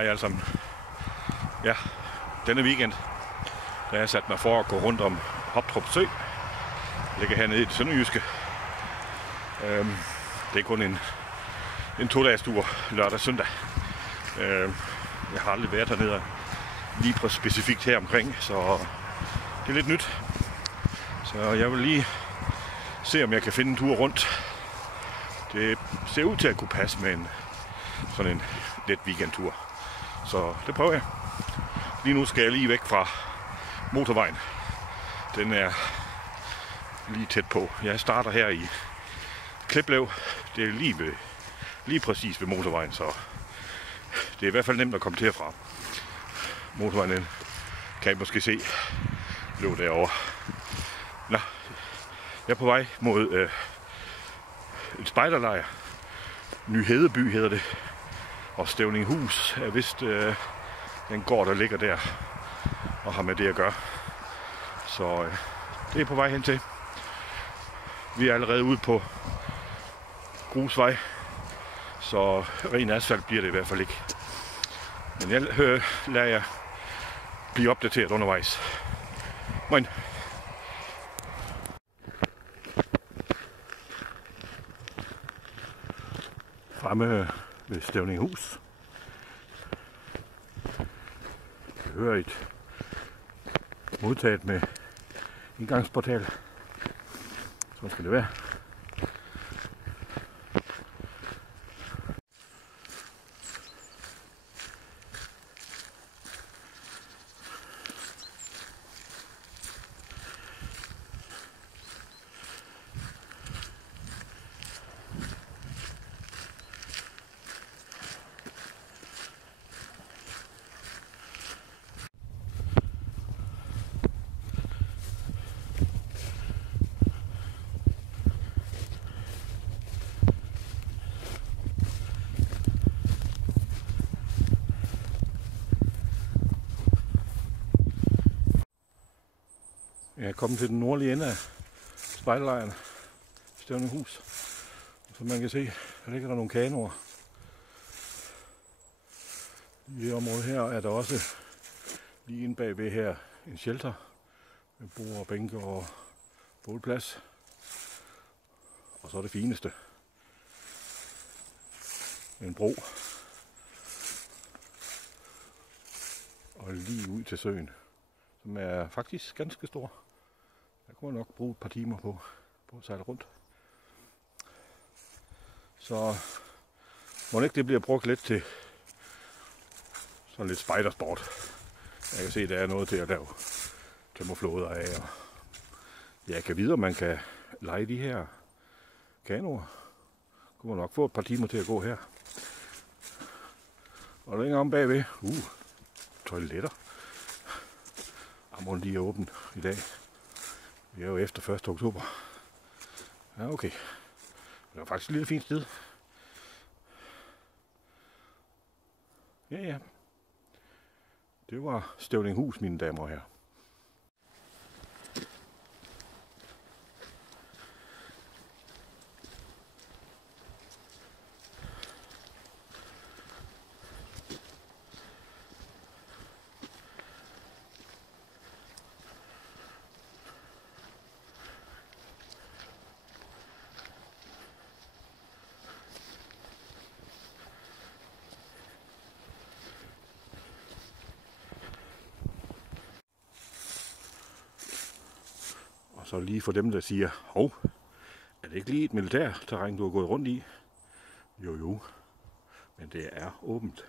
Hej alle sammen. Ja, denne weekend, der har jeg sat mig for at gå rundt om Hoptrup Sø. Jeg ligger hernede i det sønderjyske. Det er kun en 2-dages tur, lørdag og søndag. Jeg har aldrig været hernede lige på specifikt her omkring, så det er lidt nyt. Så jeg vil lige se, om jeg kan finde en tur rundt. Det ser ud til at kunne passe med sådan en let weekendtur. Så det prøver jeg. Lige nu skal jeg lige væk fra motorvejen. Den er lige tæt på. Jeg starter her i Kliplev. Det er lige præcis ved motorvejen, så det er i hvert fald nemt at komme til herfra. Motorvejen kan I måske se løb derovre. Nå, jeg er på vej mod en spejderlejr. Ny Hedeby hedder det. Og Stævninghus er vist den gård, der ligger der og har med det at gøre. Så det er på vej hen til. Vi er allerede ude på grusvej, så ren asfalt bliver det i hvert fald ikke. Men jeg lader jeg blive opdateret undervejs. Moin. Fremme ved Stævninghus. Jeg hører et modtaget med indgangsportal. Sådan skal det være. Jeg er kommet til den nordlige ende af spejderlejren, Stævninghus. Som man kan se, der ligger der nogle kanoer. I det område her er der også lige inde bagved her en shelter med bord og bænke og bålplads. Og så er det fineste en bro og lige ud til søen, som er faktisk ganske stor. Jeg kunne nok bruge et par timer på at sejle rundt. Så må ikke det bliver brugt lidt til sådan lidt spejdersport. Jeg kan se, at der er noget til at lave tømmerflåder af. Og jeg kan vide, om man kan leje de her kanoer. Kunne man nok få et par timer til at gå her. Og længere om bagved, toiletter. Amon lige er åben i dag. Vi er jo efter 1. oktober. Ja, okay. Det var faktisk et lille fint sted. Ja. Det var Stævninghus, mine damer og herrer. Så lige for dem, der siger, hov, er det ikke lige et militærterræn, du har gået rundt i? Jo, men det er åbent.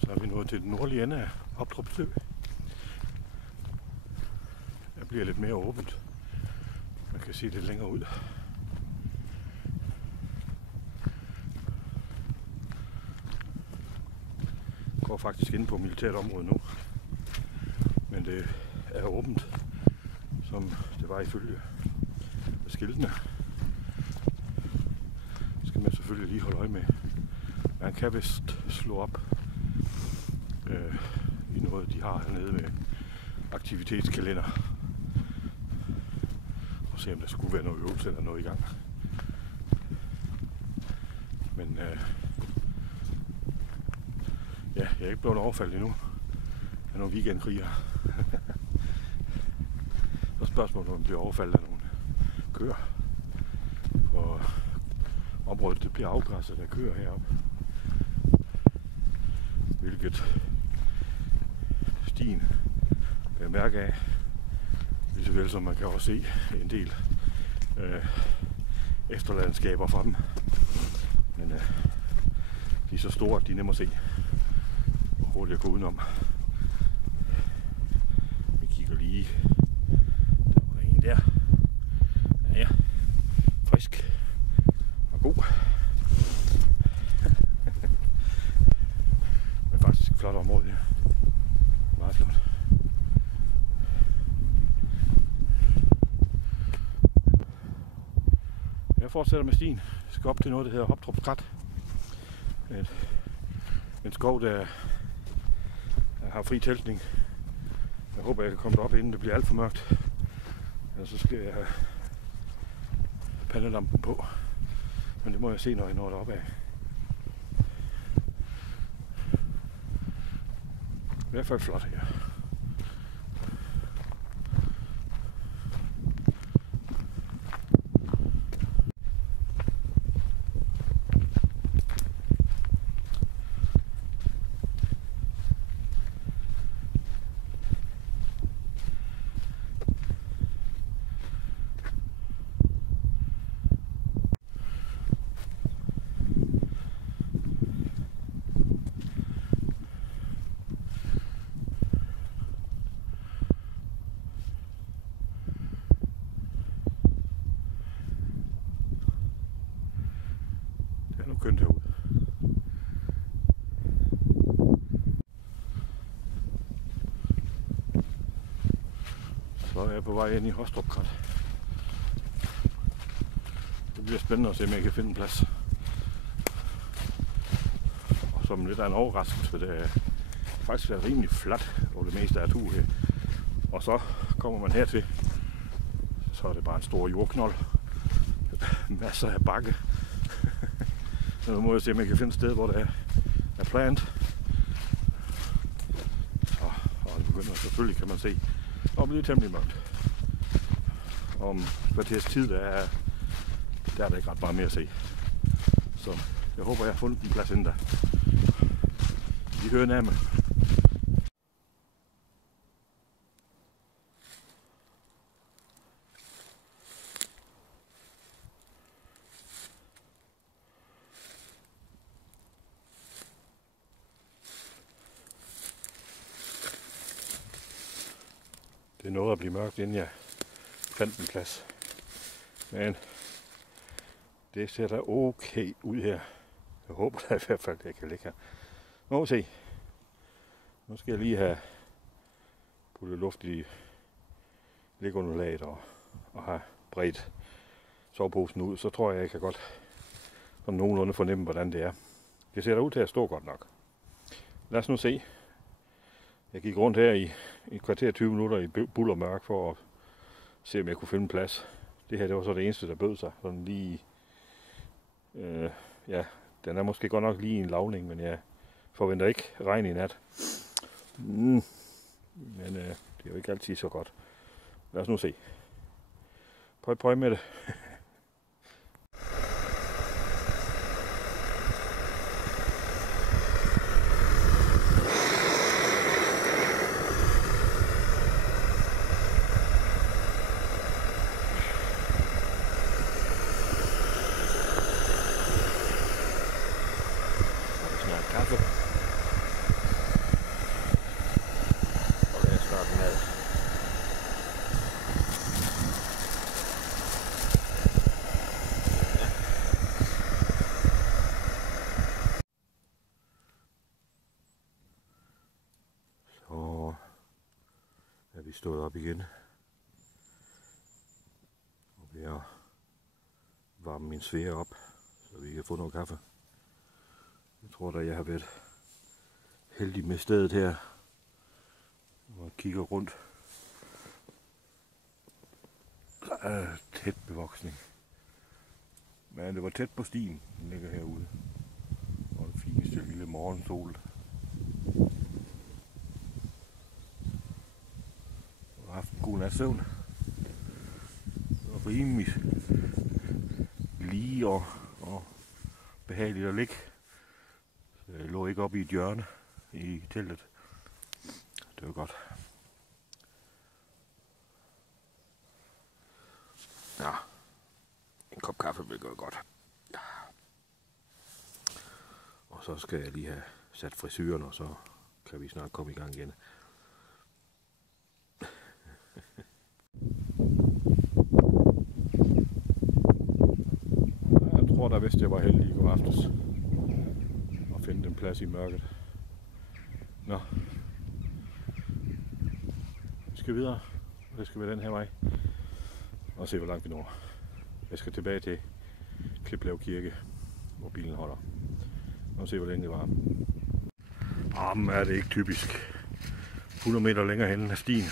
Så er vi nået til den nordlige ende af Hoptrup Sø. Det bliver lidt mere åbent. Man kan se det længere ud. Går faktisk ind på militært område nu. Men det er åbent, som det var ifølge skiltene. Skal man selvfølgelig lige holde øje med, Man kan vist slå op i noget, de har hernede med aktivitetskalender. Og se, om der skulle være noget øvelse eller noget i gang. Men ja, jeg er ikke blevet overfaldet endnu af nogle weekendkrigere. Så spørgsmålet, om man bliver overfaldet af nogle køer. Og området det bliver afgræsset af køer heroppe. Hvilket stien vil mærke af. Lige så vel som man kan også se en del efterlandskaber fra dem. Men de er så store, at de er nemme at se. Og hurtigt at gå udenom. Vi kigger lige. Der var en der. Ja, ja. Frisk. Og god. Men faktisk et flot område her. Meget flot. Jeg fortsætter med stien. Jeg skal op til noget, der hedder Hoptrup Krat. En skov, der har fri teltning. Jeg håber, jeg kan komme derop, inden det bliver alt for mørkt. Ellers så skal jeg have pandelampen på. Men det må jeg se, når jeg når derop af. I hvert fald flot her. Kønt herude. Så er jeg på vej ind i Hostrup Krat. Det bliver spændende at se, om jeg kan finde en plads. Og som lidt af en overraskelse, det er faktisk været rimelig fladt over det meste af turen her. Og så kommer man hertil, så er det bare en stor jordknold. Masser af bakke. Så nu må jeg se, om jeg kan finde et sted, hvor der er plant. Og det begynder selvfølgelig, kan man se, at blive temmelig mørkt. Om kvarters tid, der er der ikke ret meget mere at se. Så jeg håber, jeg har fundet en plads inden da. Vi hører nærmere. Det nåede at blive mørkt, inden jeg fandt en plads. Men det ser da okay ud her. Jeg håber da i hvert fald, at jeg kan ligge her. Nu må vi se. Nu skal jeg lige have puttet luft i ligunderlaget og have bredt soveposen ud. Så tror jeg kan godt sådan nogenlunde fornemme, hvordan det er. Det ser da ud til at stå godt nok. Lad os nu se. Jeg gik rundt her i et kvarter 20 minutter i buld og mørk for at se, om jeg kunne finde en plads. Det her, det var så det eneste, der bød sig. Sådan lige, ja, den er måske godt nok lige en lavning, men jeg forventer ikke regn i nat. Men det er jo ikke altid så godt. Lad os nu se. Prøv med det. Kaffe. Og lad os starte med. Ja. Så er vi stået op igen. Og ved at varme min sfære op, så vi kan få noget kaffe. Jeg tror da, jeg har været heldig med stedet her. Og kigger rundt. Der er tæt bevoksning. Men det var tæt på stien, den ligger herude. Og den fineste lille morgensol. Jeg har haft en god nat søvn. Og rimelig lige og behageligt at ligge. Så jeg lå ikke oppe i et hjørne i teltet. Det var godt. Ja, en kop kaffe vil gøre godt. Ja. Og så skal jeg lige have sat frisyren, og så kan vi snart komme i gang igen. Jeg tror da vist, jeg var heldig i går aftes at finde den plads i mørket. Nå. Vi skal videre, og det skal være den her vej. Og se, hvor langt vi når. Jeg skal tilbage til Kliplev Kirke, hvor bilen holder. Og se, hvor længe det var. Men er det ikke typisk. 100 meter længere hen af stien.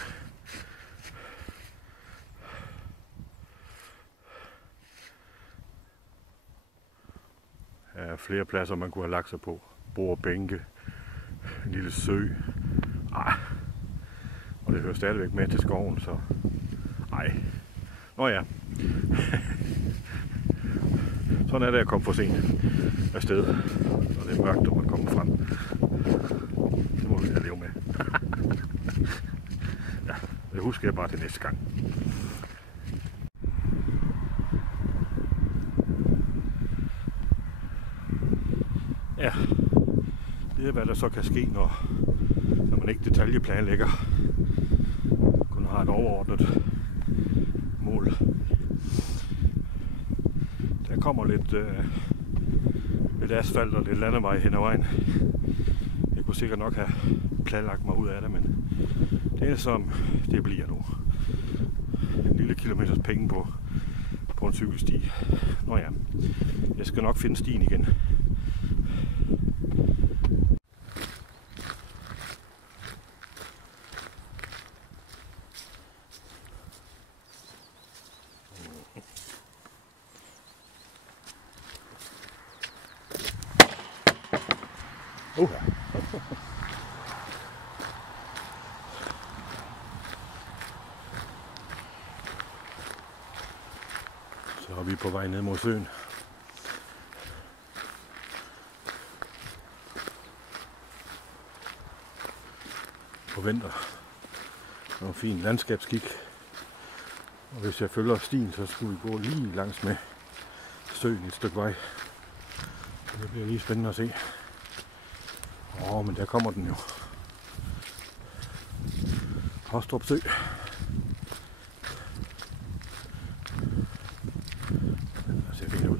Der er flere pladser, man kunne have lagt sig på. Bord og bænke. En lille sø. Og det hører stadigvæk med til skoven, så... Nå ja. Sådan er det at komme for sent afsted. Og det er mørkt, når man kommer frem. Det må vi da leve med. Ja, det husker jeg bare til næste gang. Ja, det er hvad der så kan ske, når man ikke detaljeplanlægger. Kun har et overordnet mål. Der kommer lidt asfalt og lidt landevej hen ad vejen. Jeg kunne sikkert nok have planlagt mig ud af det, men det er som det bliver nu. En lille kilometers penge på en cykelsti. Nå ja, jeg skal nok finde stien igen. Så er vi på vej ned mod søen. Forventer noget fin landskabskig. Og hvis jeg følger stien, så skulle vi gå lige langs med søen et stykke vej. Så det bliver lige spændende at se. Men der kommer den jo. Hostrup Sø. Der ser fint ud.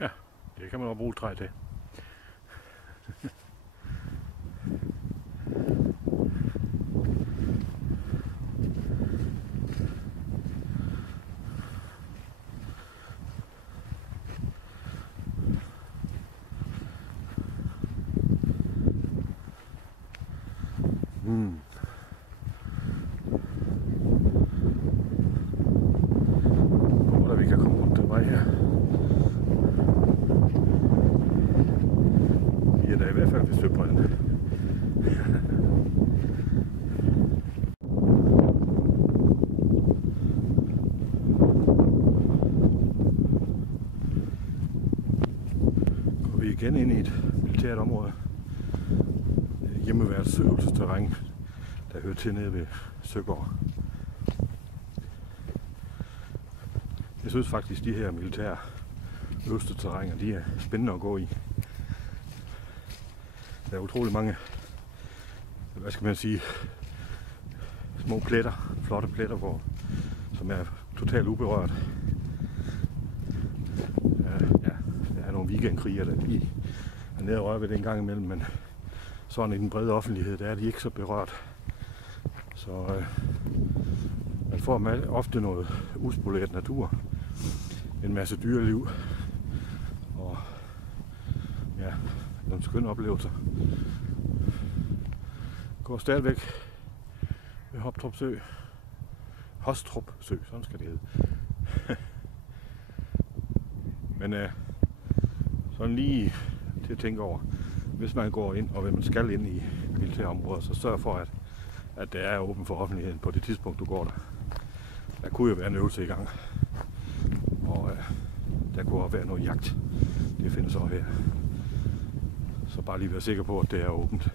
Ja, det kan man også bruge træ til. Hvor vi kan komme rundt den vej her. Vi er da i hvert fald ved Søbrønden. Går vi igen ind i et militært område. Hjemmeværets øvelsesterræn, der hører til nede ved Søgård. Jeg synes faktisk, de her militære øvelsesterræner, de er spændende at gå i. Der er utrolig mange, hvad skal man sige, små pletter, flotte pletter, som er totalt uberørt. weekendkriger, der lige er nede og røre ved det en gang imellem, men sådan i den brede offentlighed, der er de ikke så berørt. Så man får ofte noget uspoleret natur, en masse dyreliv og ja, nogle skønne oplevelser. Går stadigvæk ved Hoptrup Sø. Hostrup Sø, sådan skal det hedde. Men sådan lige til at tænke over, hvis man går ind, og hvis man skal ind i militærområder, så sørg for, at det er åbent for offentligheden på det tidspunkt, du går der. Der kunne jo være en øvelse i gang, og der kunne også være noget jagt. Det findes også her. Så bare lige være sikker på, at det er åbent.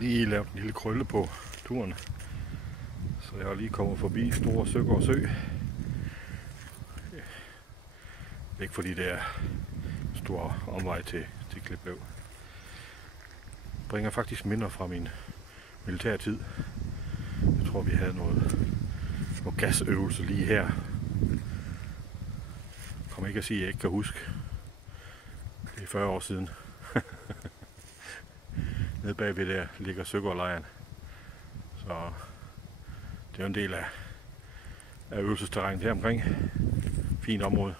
Lige lavet en lille krølle på turen, så jeg har lige kommet forbi Store Søgård Sø. Ikke fordi det er stor omvej til Kliplev. Bringer faktisk minder fra min militærtid. Jeg tror vi havde noget gasøvelse lige her. Kom ikke at sige at jeg ikke kan huske. Det er 40 år siden. Nede bagved der ligger Søgårdlejren. Så det er en del af øvelsesterrænet her omkring. Fint område.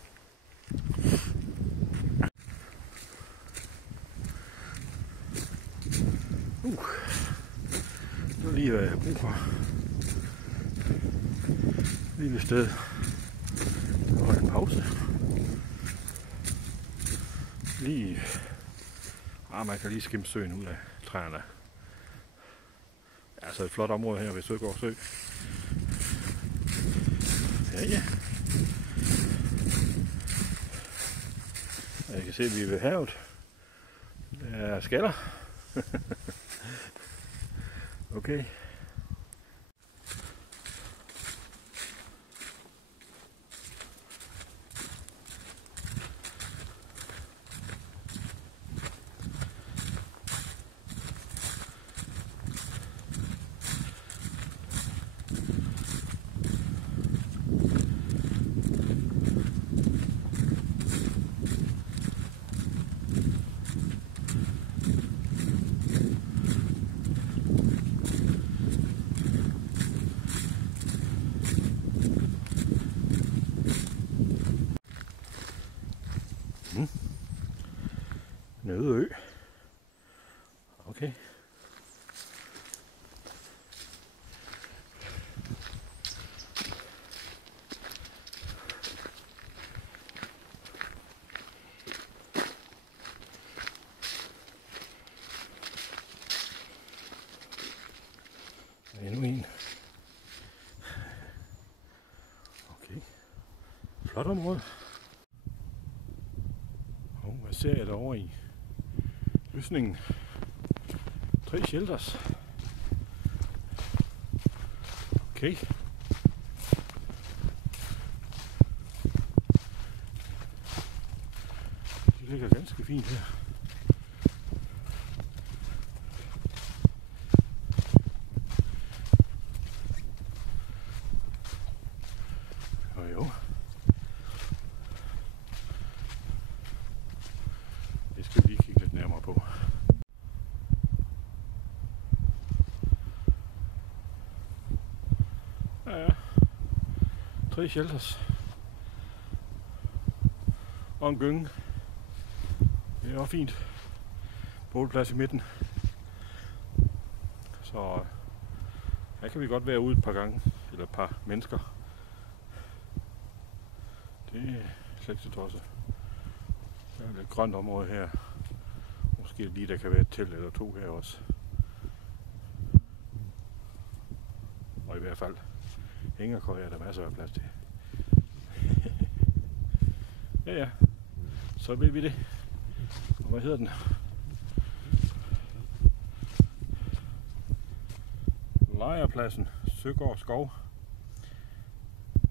Det er lige hvad jeg har brug for. Lille sted. Og en pause. Lige. Man kan lige skimme søen ud af træerne. Altså et flot område her ved Søgård Sø. Ja. Jeg kan se, at vi er ved havet. Der er skaller. Okay. Nødø. Okay. Endnu en. Okay. Flot område. Og hvad ser jeg derovre i? Løsningen. 3 shelters. Okay. Det ligger ganske fint her. Jo. Det skal vi lige kigge lidt nærmere på. Ja. 3 shelters. Og en gynge. Det er også fint. Bålplads i midten. Så her kan vi godt være ude et par gange. Eller et par mennesker. Det er slet ikke så tosset. Der er lidt grønt område her. Måske lige der kan være et telt eller 2 her også. Og i hvert fald hængerkøj er der masser af plads til. Ja, så vil vi det. Og hvad hedder den? Lejrpladsen Søgaard Skov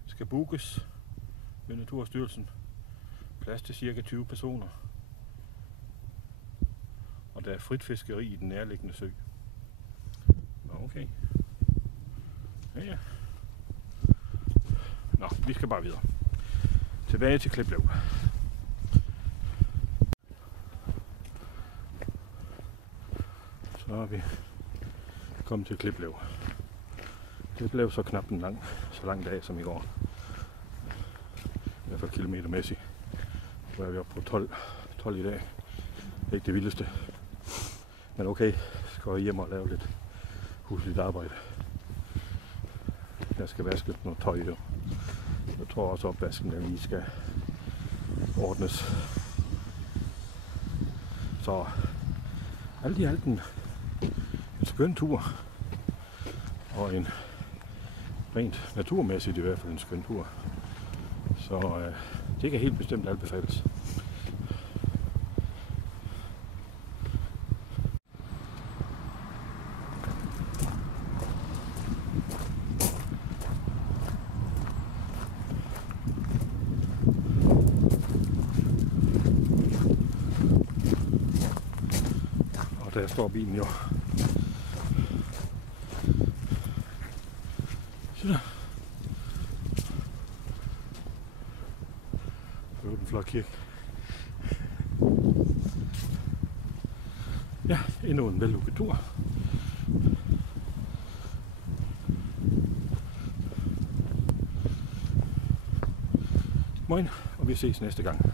skal bookes ved Naturstyrelsen. Plads til cirka 20 personer. Og der er frit fiskeri i den nærliggende sø. Okay. Ja. Nå, vi skal bare videre. Tilbage til Kliplev. Så er vi kommet til Kliplev. Det blev så knap så lang dag som i går. I hvert fald kilometermæssigt. Så er vi oppe på 12 i dag. Ikke det vildeste. Men okay, skal jeg hjem og lave lidt husligt arbejde. Jeg skal vaske noget tøj. Jeg tror også opvasken der lige skal ordnes. Så alt i alt en skøn tur. Og en rent naturmæssigt i hvert fald en skøn tur. Så det kan helt bestemt anbefales. Og der står bilen jo. Sådan. Det var den flot kirke. Ja, endnu en vellukket tur. Moin, og vi ses næste gang.